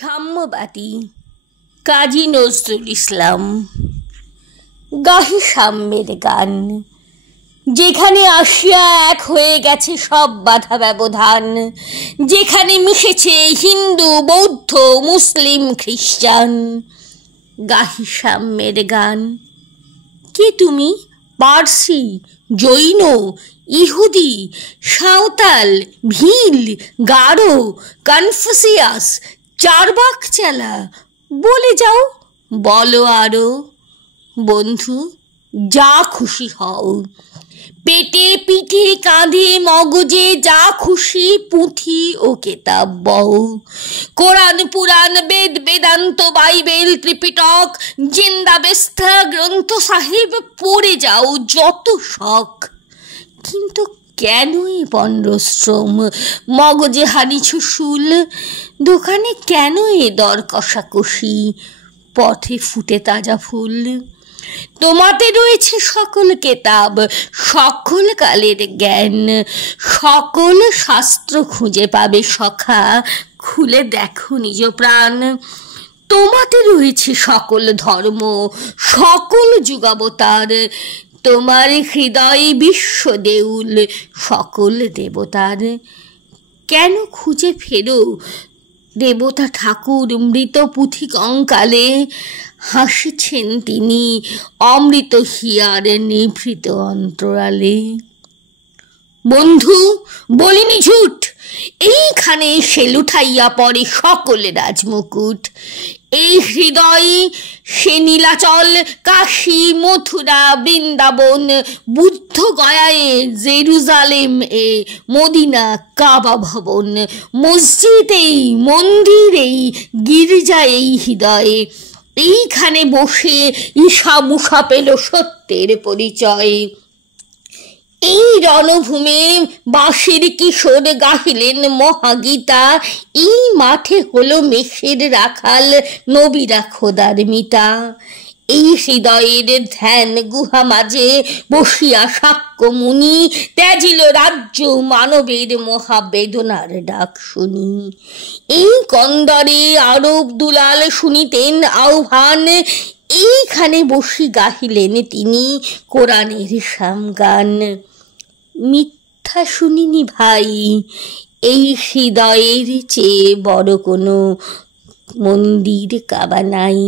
সাম্যবাদী কাজী নজরুল ইসলাম। গাহি সাম্যের গান, যেখানে আসিয়া এক হয়ে গেছে সব বাধা ব্যবধান, যেখানে মিশেছে হিন্দু বৌদ্ধ মুসলিম খ্রিস্টান। গাহি সাম্যের গান। কে তুমি? পার্সি, জৈন, ইহুদি, সাঁওতাল, ভিল, গারো, কনফুসিয়াস, চারবাক চালা, বলে যাও, বলো আরো। বন্ধু, যা খুশি হও, পেটে পিঠে কাঁধে মগজে যা খুশি পুঁথি ও কেতাব বও। কোরআন পুরাণ বেদ বেদান্ত বাইবেল ত্রিপিটক জিন্দাবেস্তা গ্রন্থ সাহেব পড়ে যাও যত শখ। কিন্তু কেন এ পণ্ডশ্রম, মগজে হানিছ শুল? দোকানে কেন এ দর কষাকষি, পথে ফুটে তাজা ফুল? তোমাতে রয়েছে সকল কেতাব, সকল কালের জ্ঞান, সকল শাস্ত্র খুঁজে পাবে সখা, খুলে দেখো নিজ প্রাণ। তোমাতে রয়েছে সকল ধর্ম, সকল যুগাবতার, তোমার হৃদয় বিশ্ব দেউল সকল দেবতার। কেন খুঁজে ফেরো দেবতা ঠাকুর মৃত পুঁথি কঙ্কালে? হাসছেন তিনি অমৃত হিয়ার নিভৃত অন্তরালে। বন্ধু, বলিনি ঝুট, এইখানে সে লুঠাইয়া পড়ে সকল রাজমুকুট। এই হৃদয় সে নীলাচল, কাশী, মথুরা, বৃন্দাবন, বুদ্ধ গয়ায়, জেরুজালেম এ, মদিনা, কাবা ভবন, মসজিদেই, মন্দিরেই, গির্জায় হৃদয়ে। এইখানে বসে ঈশা মুষা পেল সত্যের পরিচয়। এই রণভূমে বাঁশির কিশোর গাহিলেন মহাগীতা। এই মাঠে হলো মেষের রাখাল, নবীরা খোদার মিতা। এই হৃদয়ের ধ্যান গুহা মাঝে বসিয়া সাক্ষ্য মুনি ত্যাজিল রাজ্য মানবের মহাবেদনার ডাক শুনি। এই কন্দরে আরব দুলাল শুনিতেন আহ্বান, এইখানে বসি গাহিলেন তিনি কোরআনের সামগান। মিথ্যা শুনিনি ভাই, এই হৃদয়ের চেয়ে বড় কোনো মন্দির কাবা নাই।